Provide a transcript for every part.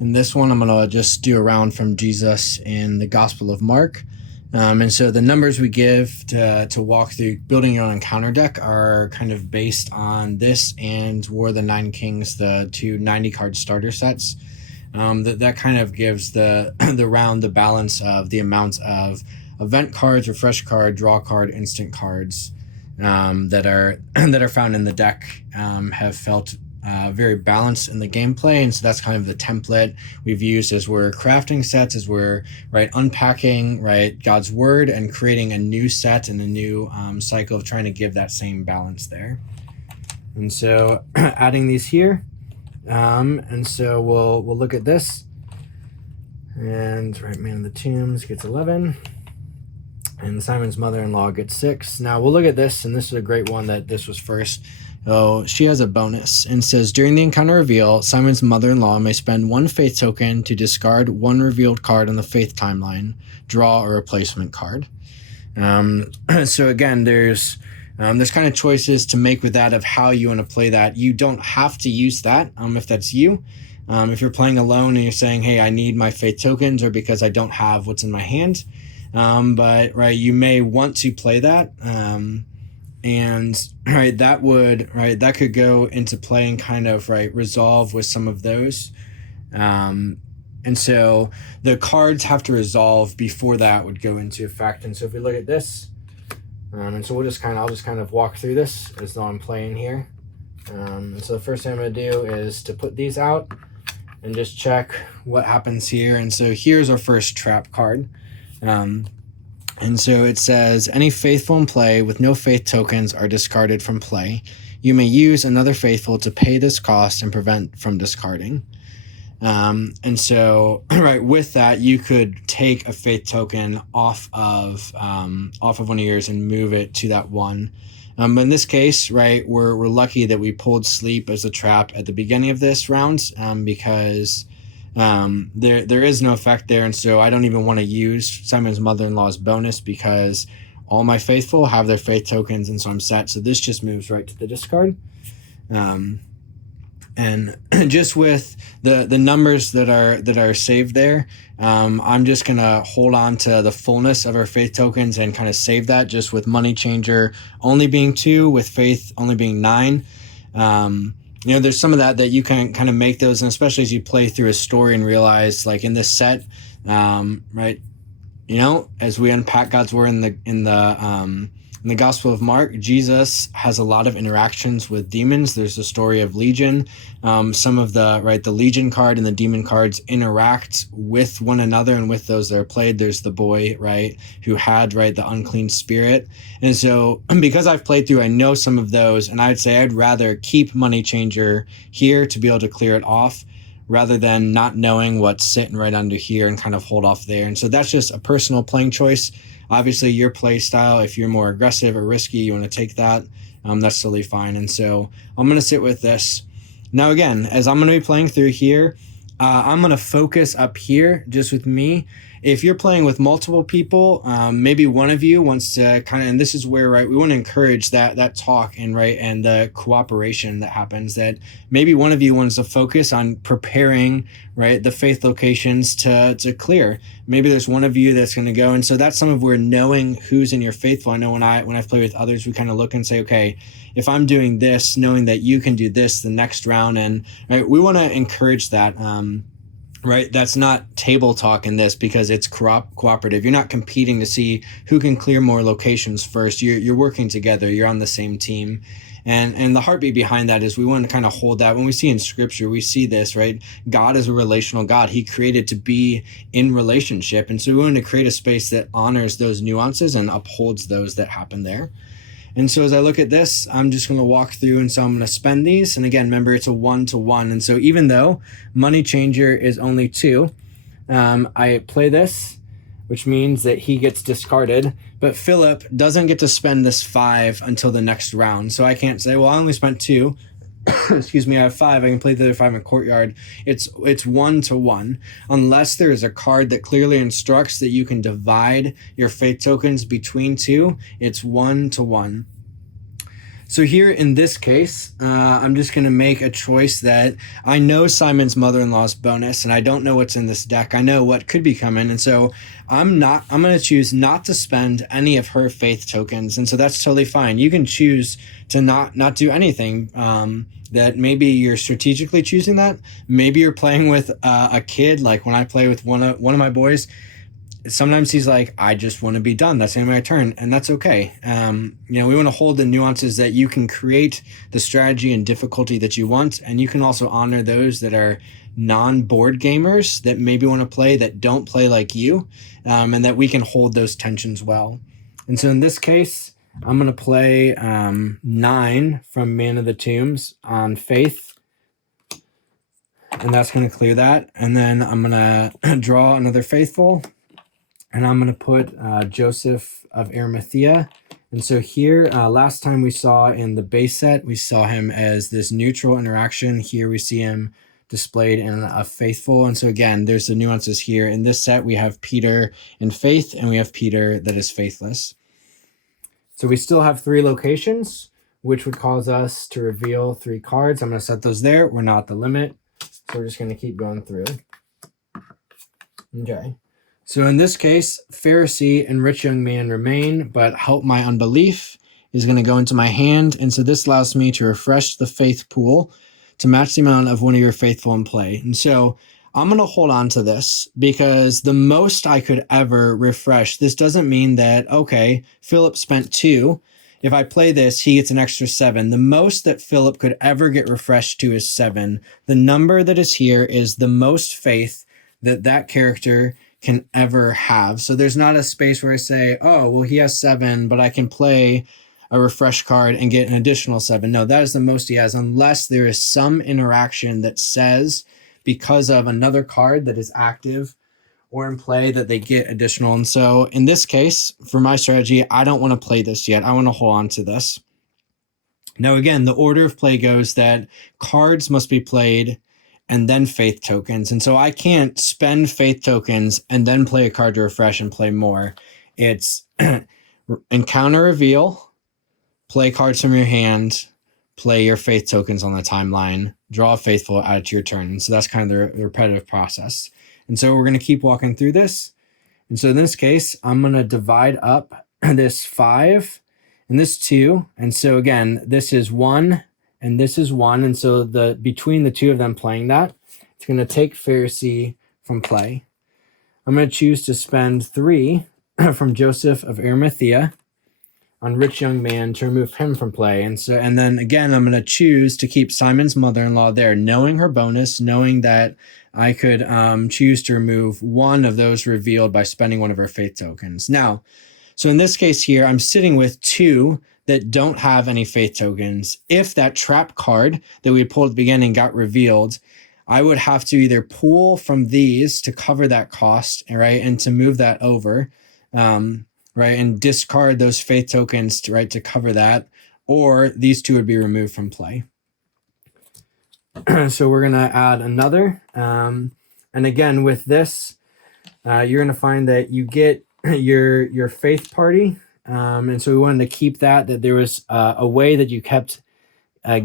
In this one, I'm going to just do a round from Jesus in the Gospel of Mark. And so the numbers we give to walk through building your own encounter deck are kind of based on this and War of the Nine Kings, the two 90-card starter sets. That kind of gives the round the balance of the amount of event cards, refresh card, draw card, instant cards that are found in the deck have felt very balanced in the gameplay, and so that's kind of the template we've used as we're crafting sets, as we're unpacking God's word and creating a new set and a new cycle of trying to give that same balance there. And so adding these here, and so we'll look at this. And Man of the Tombs gets 11. And Simon's mother-in-law gets 6. Now we'll look at this, and this is a great one that this was first. Oh, she has a bonus and says, during the encounter reveal, Simon's mother-in-law may spend 1 faith token to discard 1 revealed card on the faith timeline, draw a replacement card. So again, there's kind of choices to make with that of how you want to play that. You don't have to use that if that's you. If you're playing alone and you're saying, hey, I need my faith tokens, or because I don't have what's in my hand. But you may want to play that. And that could go into play and kind of resolve with some of those. And so the cards have to resolve before that would go into effect. And so if we look at this, and so I'll just kind of walk through this as though I'm playing here. And so the first thing I'm going to do is to put these out and just check what happens here. And so here's our first trap card. And so it says, any faithful in play with no faith tokens are discarded from play. You may use another faithful to pay this cost and prevent from discarding. And so, with that, you could take a faith token off of one of yours and move it to that one. But in this case, we're lucky that we pulled sleep as a trap at the beginning of this round, because there is no effect there, and so I don't even want to use Simon's mother-in-law's bonus because all my faithful have their faith tokens, and so I'm set. So this just moves right to the discard. And just with the numbers that are saved there, I'm just gonna hold on to the fullness of our faith tokens and kind of save that, just with Money Changer only being 2, with faith only being 9. There's some of that you can kind of make those, and especially as you play through a story and realize, in this set, as we unpack God's word in the Gospel of Mark, Jesus has a lot of interactions with demons. There's the story of Legion. Some of the Legion card and the demon cards interact with one another and with those that are played. There's the boy, who had, the unclean spirit. And so because I've played through, I know some of those, and I'd say I'd rather keep Money Changer here to be able to clear it off, rather than not knowing what's sitting right under here and kind of hold off there. And so that's just a personal playing choice. Obviously, your play style, if you're more aggressive or risky, you want to take that, that's totally fine. And so I'm going to sit with this. Now, again, as I'm going to be playing through here, I'm going to focus up here just with me. If you're playing with multiple people, maybe one of you wants to kind of, and this is where, we want to encourage that talk and the cooperation that happens, that maybe one of you wants to focus on preparing, the faith locations to clear. Maybe there's one of you that's going to go. And so that's some of where knowing who's in your faithful. I know when I've played with others, we kind of look and say, okay, if I'm doing this, knowing that you can do this the next round. And we want to encourage that. That's not table talk in this, because it's cooperative. You're not competing to see who can clear more locations first. You're working together. You're on the same team. And the heartbeat behind that is we want to kind of hold that. When we see in scripture, we see this, God is a relational God. He created to be in relationship. And so we want to create a space that honors those nuances and upholds those that happen there. And so as I look at this, I'm just going to walk through, and so I'm going to spend these. And again, remember, it's a 1-to-1. And so even though Money Changer is only 2, I play this, which means that he gets discarded. But Philip doesn't get to spend this 5 until the next round. So I can't say, well, I only spent 2. Excuse me, I have 5. I can play the other 5 in Courtyard. It's 1-to-1, unless there is a card that clearly instructs that you can divide your faith tokens between 2. It's 1-to-1. So here in this case, I'm just going to make a choice that I know Simon's mother-in-law's bonus, and I don't know what's in this deck. I know what could be coming, and so I'm going to choose not to spend any of her faith tokens, and so that's totally fine. You can choose to not do anything. That maybe you're strategically choosing that. Maybe you're playing with a kid, like when I play with one of my boys. Sometimes he's like, I just want to be done. That's the end of my turn. And that's okay. We want to hold the nuances that you can create the strategy and difficulty that you want. And you can also honor those that are non-board gamers that maybe want to play, that don't play like you, and that we can hold those tensions well. And so in this case, I'm going to play 9 from Man of the Tombs on Faith. And that's going to clear that. And then I'm going to draw another Faithful. And I'm going to put Joseph of Arimathea. And so here, last time we saw in the base set, we saw him as this neutral interaction. Here we see him displayed in a faithful. And so again, there's the nuances here. In this set, we have Peter in faith, and we have Peter that is faithless. So we still have 3 locations, which would cause us to reveal 3 cards. I'm going to set those there. We're not the limit. So we're just going to keep going through. Okay. So in this case, Pharisee and rich young man remain, but help my unbelief is going to go into my hand. And so this allows me to refresh the faith pool to match the amount of one of your faithful in play. And so I'm going to hold on to this because the most I could ever refresh, this doesn't mean that, okay, Philip spent 2. If I play this, he gets an extra 7. The most that Philip could ever get refreshed to is 7. The number that is here is the most faith that character can ever have. So there's not a space where I say, oh, well, he has 7, but I can play a refresh card and get an additional 7. No, that is the most he has, unless there is some interaction that says because of another card that is active or in play that they get additional. And so in this case, for my strategy, I don't want to play this yet. I want to hold on to this. Now, again, the order of play goes that cards must be played and then faith tokens. And so I can't spend faith tokens and then play a card to refresh and play more. It's encounter reveal, play cards from your hand, play your faith tokens on the timeline, draw a faithful, add it to your turn. And so that's kind of the repetitive process. And so we're going to keep walking through this. And so in this case, I'm going to divide up this 5 and this 2. And so again, this is 1 and this is 1. And so between the 2 of them playing that, it's going to take Pharisee from play. I'm going to choose to spend 3 from Joseph of Arimathea on rich young man to remove him from play. And then again, I'm going to choose to keep Simon's mother-in-law there, knowing her bonus, knowing that I could choose to remove 1 of those revealed by spending one of her faith tokens. Now, so in this case here, I'm sitting with 2 that don't have any faith tokens. If that trap card that we pulled at the beginning got revealed, I would have to either pull from these to cover that cost, right, and to move that over, right, and discard those faith tokens to cover that, or these 2 would be removed from play. So we're going to add another. And again, with this, you're going to find that you get your faith party. And so we wanted to keep that there was a way that you kept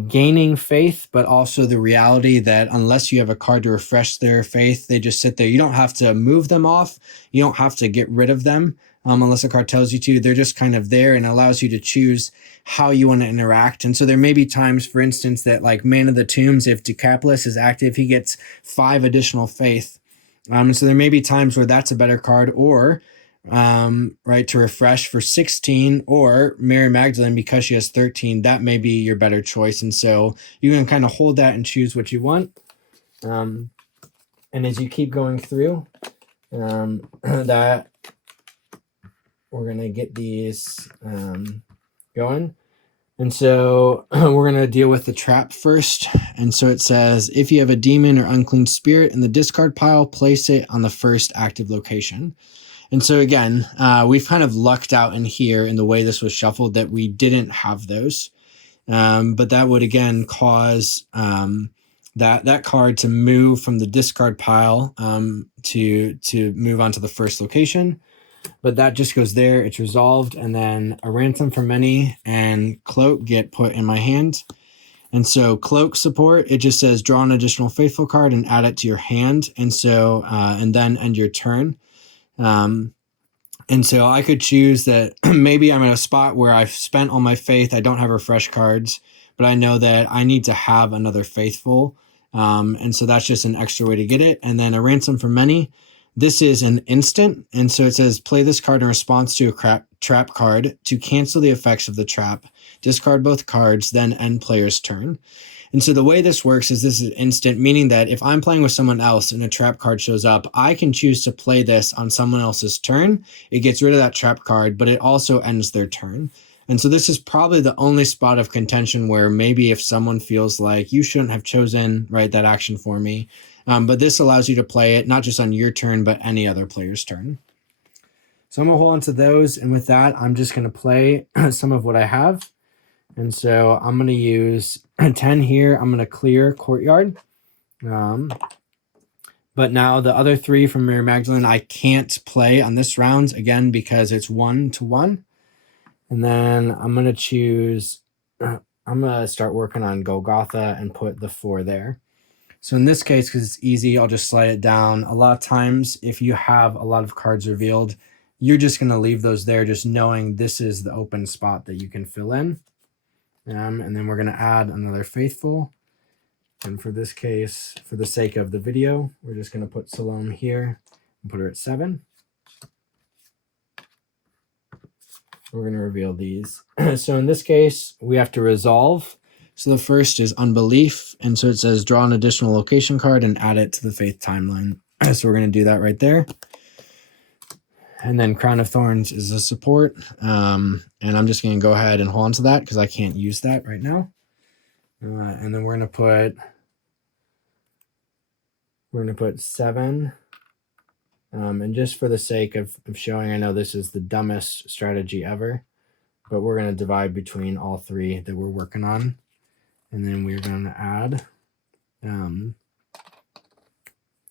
gaining faith, but also the reality that unless you have a card to refresh their faith, they just sit there. You don't have to move them off. You don't have to get rid of them unless a card tells you to. They're just kind of there and allows you to choose how you want to interact. And so there may be times, for instance, that like Man of the Tombs, if Decapolis is active, he gets 5 additional faith. So there may be times where that's a better card, or right, to refresh for 16, or Mary Magdalene, because she has 13, that may be your better choice. And so you can kind of hold that and choose what you want. And as you keep going through, that we're going to get these going. And so we're going to deal with the trap first. And so it says, if you have a demon or unclean spirit in the discard pile, place it on the first active location. And so again, we've kind of lucked out in here in the way this was shuffled that we didn't have those. But that would again cause that card to move from the discard pile to move on to the first location. but that just goes there. It's resolved. And then a Ransom for Many and Cloak get put in my hand. And so Cloak support, it just says draw an additional faithful card and add it to your hand. And so, and then end your turn. And so I could choose that maybe I'm at a spot where I've spent all my faith. I don't have refresh cards, but I know that I need to have another faithful. And so that's just an extra way to get it. And then a Ransom for Many. This is an instant. And so it says play this card in response to a trap card to cancel the effects of the trap. Discard both cards, then end player's turn. And so the way this works is this is instant, meaning that if I'm playing with someone else and a trap card shows up, I can choose to play this on someone else's turn. It gets rid of that trap card, but it also ends their turn. And so this is probably the only spot of contention where maybe if someone feels like you shouldn't have chosen, right, that action for me. But this allows you to play it not just on your turn, but any other player's turn. So I'm going to hold on to those. And with that, I'm just going to play some of what I have. And so I'm going to use 10 here. I'm going to clear Courtyard. But now the other 3 from Mary Magdalene, I can't play on this round, again, because it's 1-1. And then I'm going to choose, I'm going to start working on Golgotha and put the 4 there. So in this case, because it's easy, I'll just slide it down. A lot of times, if you have a lot of cards revealed, you're just going to leave those there, just knowing this is the open spot that you can fill in. And then we're going to add another faithful. And for this case, for the sake of the video, we're just going to put Salome here and put her at 7. We're going to reveal these. So in this case, we have to resolve. So the first is Unbelief. And so it says draw an additional location card and add it to the faith timeline. So we're going to do that right there. And then Crown of Thorns is a support. And I'm just going to go ahead and hold on to that because I can't use that right now. And then we're going to put 7. And just for the sake of showing, I know this is the dumbest strategy ever, but we're going to divide between all 3 that we're working on. And then we're going to add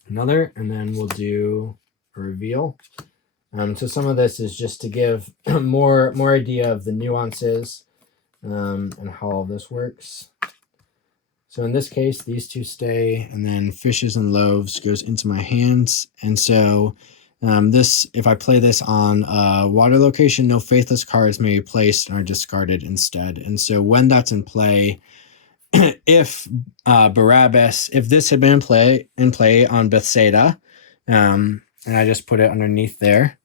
another, and then we'll do a reveal. So some of this is just to give more idea of the nuances and how all this works. So in this case, these 2 stay, and then Fishes and Loaves goes into my hands. And so this, if I play this on a water location, no faithless cards may be placed and are discarded instead. And so when that's in play, if Barabbas, if this had been in play on Bethsaida, and I just put it underneath there,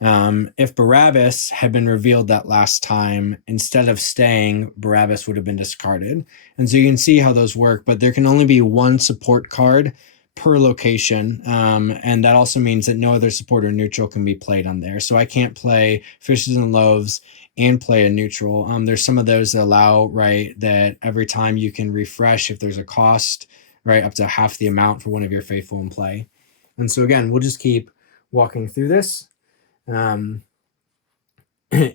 if Barabbas had been revealed that last time, instead of staying, Barabbas would have been discarded. And so you can see how those work, but there can only be 1 support card per location. And that also means that no other support or neutral can be played on there. So I can't play Fishes and Loaves and play a neutral. There's some of those that allow, right, that every time you can refresh if there's a cost, right, up to half the amount for one of your faithful in play. And so again, we'll just keep walking through this. In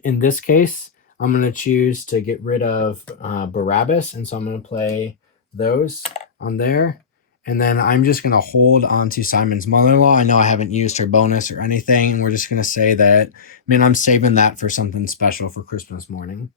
this case, I'm going to choose to get rid of Barabbas. And so I'm going to play those on there. And then I'm just going to hold on to Simon's mother-in-law. I know I haven't used her bonus or anything. And we're just going to say that, man, I'm saving that for something special for Christmas morning.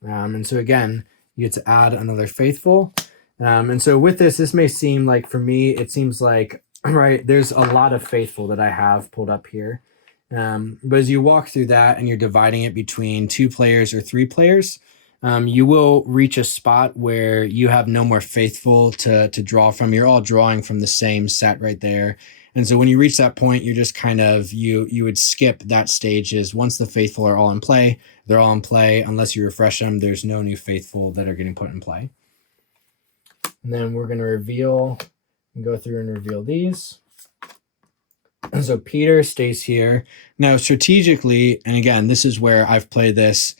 And so again, you get to add another faithful. And so with this may seem like, for me, it seems like, right, there's a lot of faithful that I have pulled up here. But as you walk through that and you're dividing it between 2 players or 3 players, you will reach a spot where you have no more faithful to draw from. You're all drawing from the same set right there. And so when you reach that point, you're just kind of, you would skip that stage. Is once the faithful are all in play, they're all in play. Unless you refresh them, there's no new faithful that are getting put in play. And then we're going to reveal and go through and reveal these. So Peter stays here. Now, strategically, and again, this is where I've played this,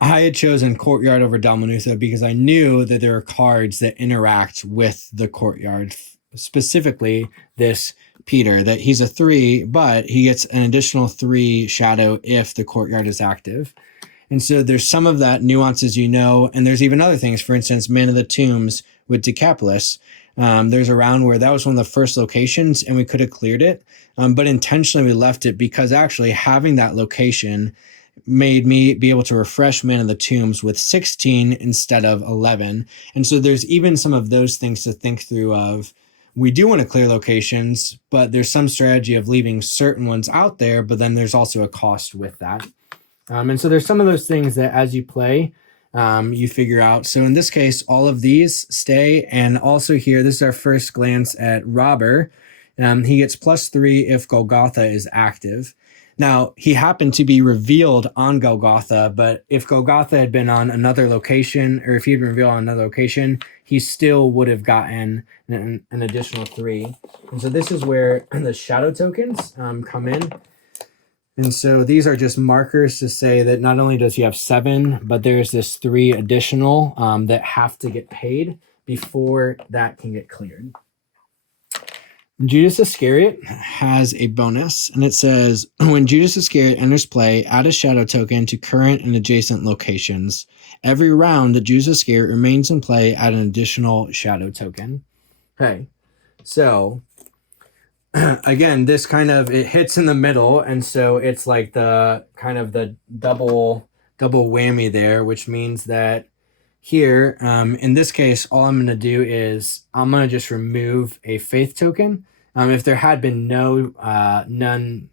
I had chosen Courtyard over Dalmanutha because I knew that there are cards that interact with the Courtyard, specifically this Peter, that he's a 3, but he gets an additional 3 shadow if the Courtyard is active. And so there's some of that nuances, and there's even other things. For instance, Man of the Tombs with Decapolis. There's a round where that was one of the first locations and we could have cleared it. But intentionally we left it because actually having that location made me be able to refresh Man of the Tombs with 16 instead of 11. And so there's even some of those things to think through of, we do want to clear locations, but there's some strategy of leaving certain ones out there, but then there's also a cost with that. And so there's some of those things that as you play, you figure out. So in this case, all of these stay. And also here, this is our first glance at Robber. He gets +3 if Golgotha is active. Now, he happened to be revealed on Golgotha, but if Golgotha had been on another location, or if he'd been revealed on another location, he still would have gotten an additional 3. And so this is where the shadow tokens come in. And so these are just markers to say that not only does he have 7, but there's this 3 additional that have to get paid before that can get cleared. Judas Iscariot has a bonus, and it says, when Judas Iscariot enters play, add a shadow token to current and adjacent locations. Every round that Judas Iscariot remains in play, add an additional shadow token. Okay, so again, this kind of, it hits in the middle, and so it's like the kind of the double whammy there, which means that here, in this case, all I'm going to do is I'm going to just remove a faith token. If there had been none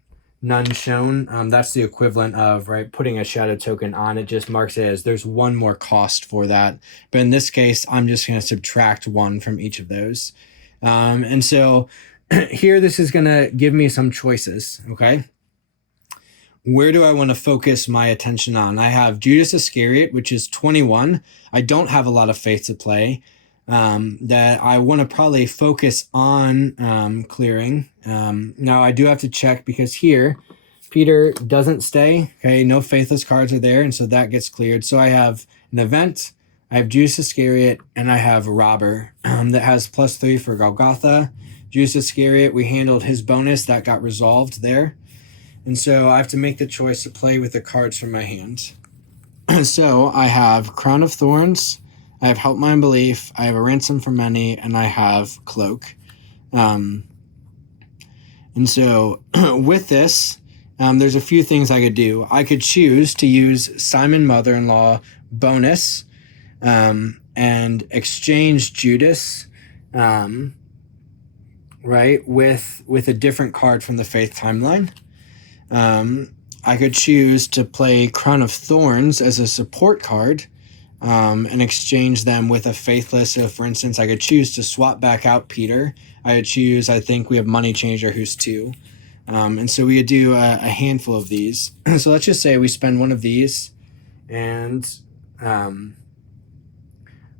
shown, that's the equivalent of, right, putting a shadow token on. It just marks it as there's one more cost for that. But in this case, I'm just going to subtract 1 from each of those. And so here, this is going to give me some choices, okay? Where do I want to focus my attention on? I have Judas Iscariot, which is 21. I don't have a lot of faith to play that I want to probably focus on clearing. Now, I do have to check because here, Peter doesn't stay. Okay, no faithless cards are there, and so that gets cleared. So I have an event, I have Judas Iscariot, and I have Robber that has +3 for Golgotha. Judas Iscariot, we handled his bonus. That got resolved there. And so I have to make the choice to play with the cards from my hand. So I have Crown of Thorns, I have Help My Unbelief, I have a Ransom for Many, and I have Cloak. And so with this, there's a few things I could do. I could choose to use Simon Mother-in-Law bonus and exchange Judas, right, with a different card from the Faith timeline. I could choose to play Crown of Thorns as a support card and exchange them with a Faithless. So, for instance, I could choose to swap back out Peter. I would choose, I think we have Money Changer, who's 2. And so we could do a handful of these. So let's just say we spend one of these and,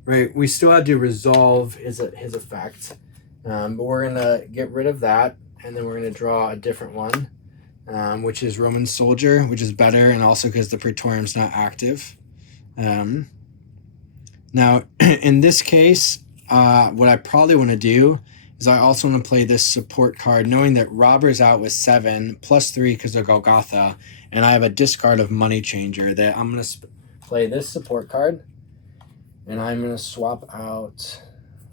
right, we still have to resolve his effect. But we're going to get rid of that, and then we're going to draw a different one. Which is Roman Soldier, which is better, and also because the Praetorium's not active. Now, in this case, what I probably want to do is I also want to play this support card, knowing that Robber's out with 7, +3 because of Golgotha, and I have a discard of Money Changer that I'm going to play this support card, and I'm going to swap out,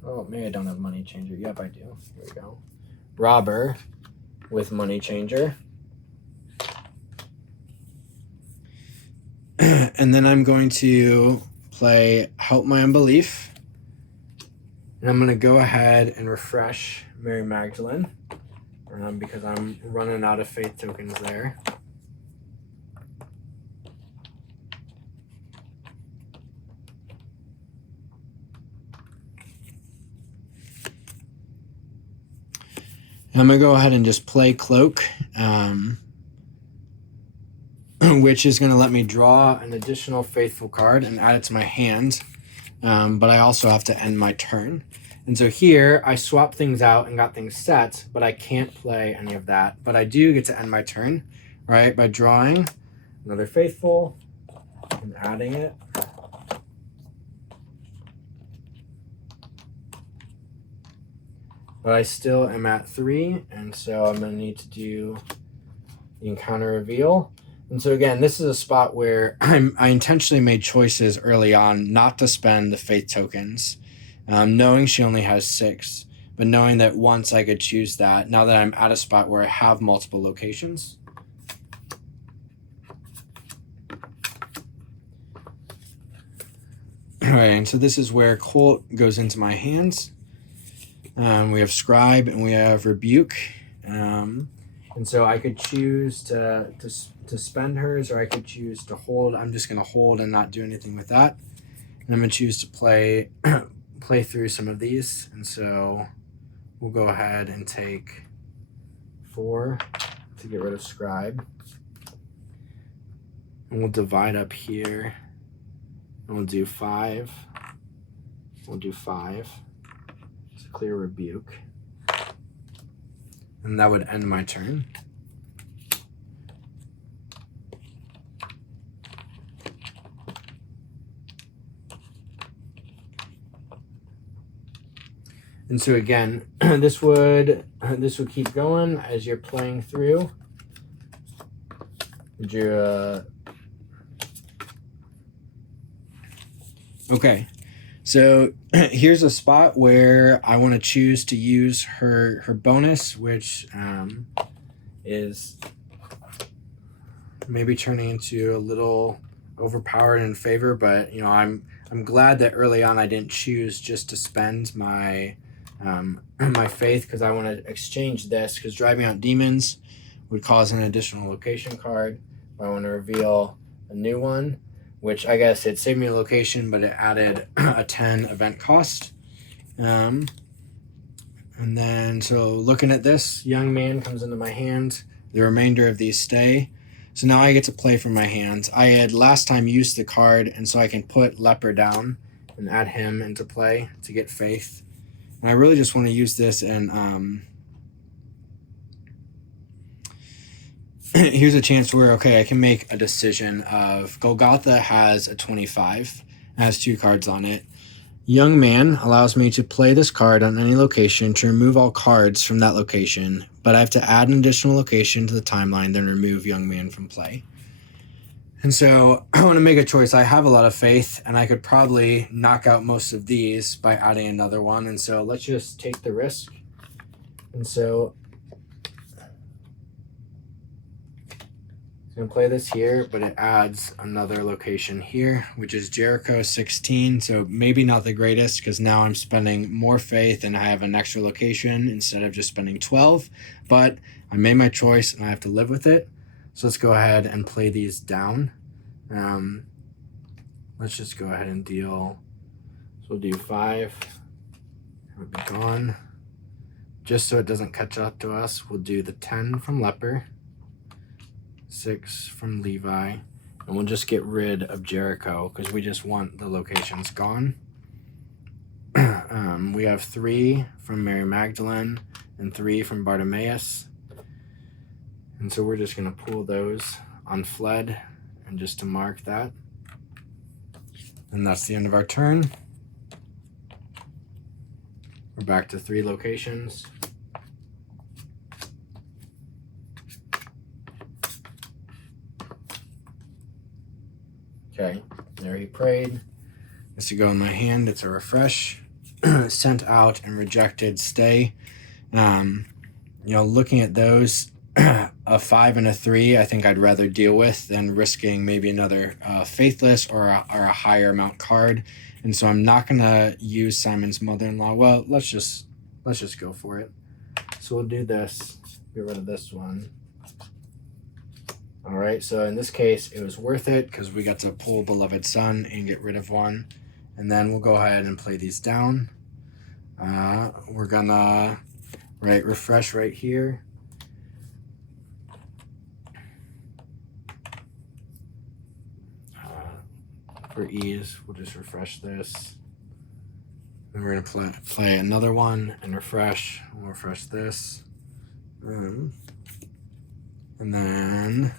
oh, maybe I don't have Money Changer. Yep, I do. Here we go. Robber with Money Changer. And then I'm going to play Help My Unbelief. And I'm going to go ahead and refresh Mary Magdalene because I'm running out of faith tokens there. And I'm going to go ahead and just play Cloak. Which is going to let me draw an additional faithful card and add it to my hand. But I also have to end my turn. And so here, I swap things out and got things set, but I can't play any of that. But I do get to end my turn, right, by drawing another faithful and adding it. But I still am at 3, and so I'm going to need to do the encounter reveal. And so again, this is a spot where I intentionally made choices early on not to spend the faith tokens, knowing she only has 6. but knowing that once I could choose that, now that I'm at a spot where I have multiple locations. All right, and so this is where Colt goes into my hands. We have Scribe and we have Rebuke. And so I could choose to spend hers, or I could choose to hold. I'm just going to hold and not do anything with that. And I'm going to choose to play through some of these. And so we'll go ahead and take 4 to get rid of Scribe. And we'll divide up here. And we'll do 5. We'll do 5. It's a clear Rebuke. And that would end my turn. And so again, this would keep going as you're playing through. Okay, so here's a spot where I want to choose to use her bonus, which is maybe turning into a little overpowered in favor, but you know, I'm glad that early on I didn't choose just to spend my my faith, because I want to exchange this, because driving out demons would cause an additional location card. I want to reveal a new one, which I guess it saved me a location, but it added a 10 event cost. And then, so looking at this, Young Man comes into my hand. The remainder of these stay. So now I get to play from my hands. I had last time used the card, and so I can put Leper down and add him into play to get faith. And I really just want to use this, and here's a chance where, okay, I can make a decision of Golgotha has a 25, has 2 cards on it. Young Man allows me to play this card on any location to remove all cards from that location, but I have to add an additional location to the timeline, then remove Young Man from play. And so I want to make a choice. I have a lot of faith, and I could probably knock out most of these by adding another one. And so let's just take the risk. And so I'm going to play this here, but it adds another location here, which is Jericho 16. So maybe not the greatest, because now I'm spending more faith and I have an extra location instead of just spending 12. But I made my choice and I have to live with it. So let's go ahead and play these down. Let's just go ahead and deal. So we'll do 5. It would be gone. Just so it doesn't catch up to us, we'll do the 10 from Leper. 6 from Levi, and we'll just get rid of Jericho because we just want the locations gone. We have 3 from Mary Magdalene and 3 from Bartimaeus, and so we're just going to pull those on fled, and just to mark that, and that's the end of our turn. We're back to 3 locations. Okay, there he prayed. It's to go in my hand. It's a refresh. Sent out and rejected, stay. You know, looking at those, a 5 and a 3, I think I'd rather deal with than risking maybe another faithless or a higher amount card. And so I'm not gonna use Simon's mother-in-law. Well, let's just go for it. So we'll do this. Get rid of this one. All right, so in this case, it was worth it because we got to pull Beloved Son and get rid of one. And then we'll go ahead and play these down. We're gonna refresh right here. For ease, we'll just refresh this. Then we're gonna play another one and refresh. We'll refresh this. And then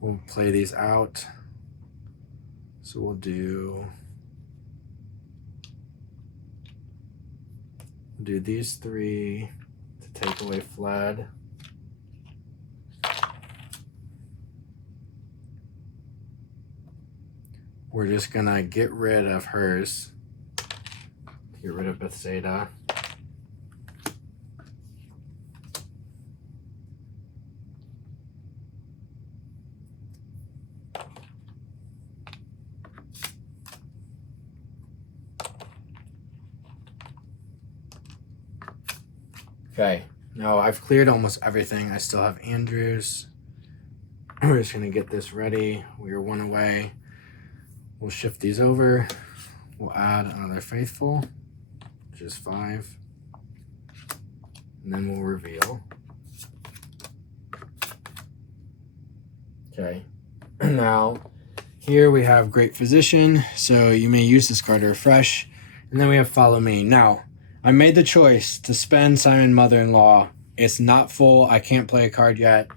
we'll play these out. So we'll do these 3 to take away fled. We're just gonna get rid of hers. Get rid of Bethsaida. Okay, now I've cleared almost everything. I still have Andrews. We're just gonna get this ready. We are one away. We'll shift these over. We'll add another faithful, which is 5. And then we'll reveal. Okay, now here we have Great Physician, so you may use this card to refresh. And then we have Follow Me. Now, I made the choice to spend Simon Mother-in-Law. It's not full. I can't play a card yet.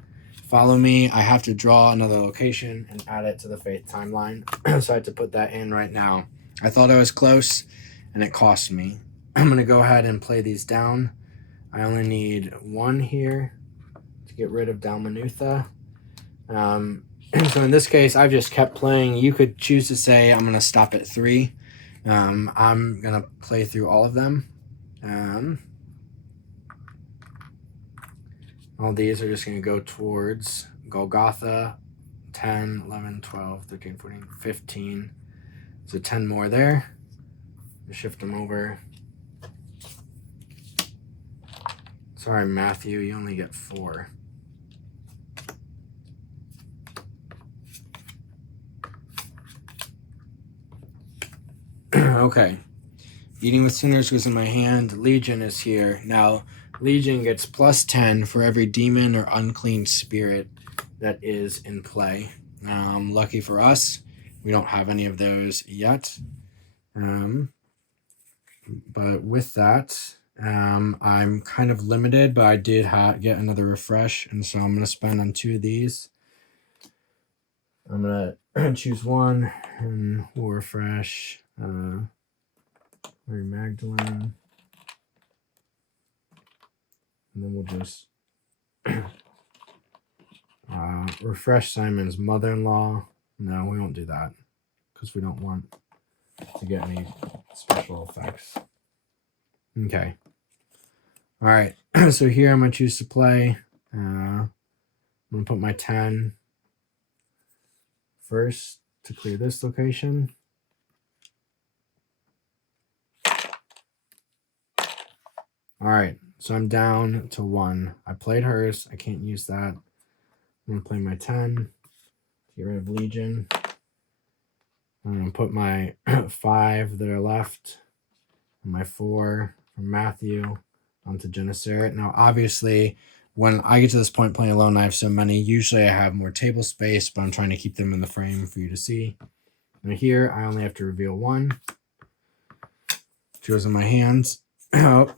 Follow Me. I have to draw another location and add it to the Faith timeline. So I have to put that in right now. I thought I was close, and it cost me. I'm going to go ahead and play these down. I only need 1 here to get rid of Dalmanutha. So in this case, I've just kept playing. You could choose to say I'm going to stop at 3. I'm going to play through all of them. All these are just going to go towards Golgotha, 10, 11, 12, 13, 14, 15. So 10 more there. Shift them over. Sorry, Matthew, you only get 4. Okay. Eating with Sinners was in my hand. Legion is here. Now, Legion gets plus 10 for every demon or unclean spirit that is in play. Lucky for us, we don't have any of those yet. But with that, I'm kind of limited, but I did get another refresh, and so I'm going to spend on 2 of these. I'm going to choose 1, and we'll refresh Mary Magdalene. And then we'll just refresh Simon's Mother-in-Law. No, we won't do that because we don't want to get any special effects. Okay. All right. So here I'm going to choose to play. I'm going to put my 10 first to clear this location. All right. So I'm down to 1. I played hers. I can't use that. I'm going to play my 10. Get rid of Legion. I'm going to put my 5 that are left and my 4 from Matthew onto Genesaret. Now, obviously, when I get to this point playing alone, I have so many. Usually I have more table space, but I'm trying to keep them in the frame for you to see. Now here, I only have to reveal 1. Choose in my hands. Oh,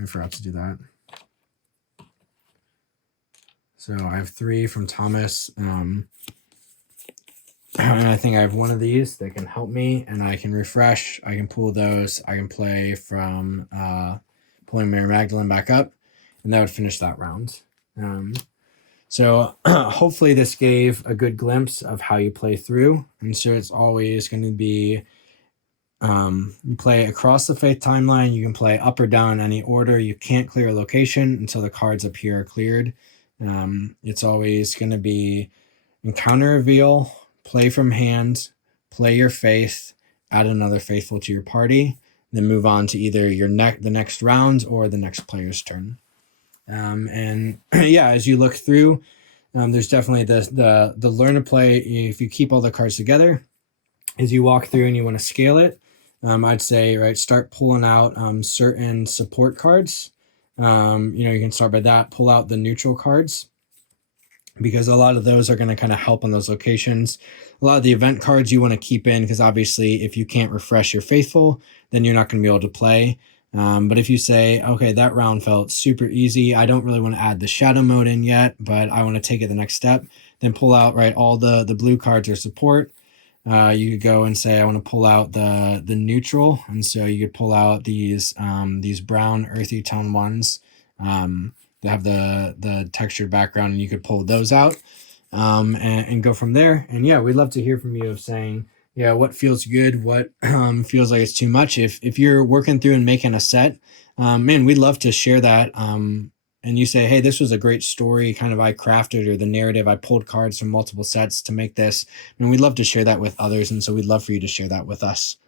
I forgot to do that. So I have 3 from Thomas. And I think I have 1 of these that can help me, and I can refresh. I can pull those. I can play from pulling Mary Magdalene back up, and that would finish that round. So hopefully this gave a good glimpse of how you play through. And so it's always going to be you play across the Faith timeline. You can play up or down in any order. You can't clear a location until the cards up here are cleared. It's always going to be encounter reveal, play from hand, play your faith, add another faithful to your party, then move on to either the next round or the next player's turn. And yeah, as you look through, there's definitely the learn to play. If you keep all the cards together, as you walk through and you want to scale it, I'd say, start pulling out certain support cards. You can start by that, pull out the neutral cards, because a lot of those are going to kind of help on those locations. A lot of the event cards you want to keep in, because obviously if you can't refresh your faithful, then you're not going to be able to play. But if you say, okay, that round felt super easy, I don't really want to add the shadow mode in yet, but I want to take it the next step, then pull out all the blue cards are support. You could go and say, I want to pull out the neutral. And so you could pull out these brown earthy tone ones that have the textured background, and you could pull those out and go from there. And yeah, we'd love to hear from you of saying, yeah, what feels good, what feels like it's too much. If you're working through and making a set, man, we'd love to share that. And you say, hey, this was a great story, kind of I crafted, or the narrative, I pulled cards from multiple sets to make this. And we'd love to share that with others. And so we'd love for you to share that with us.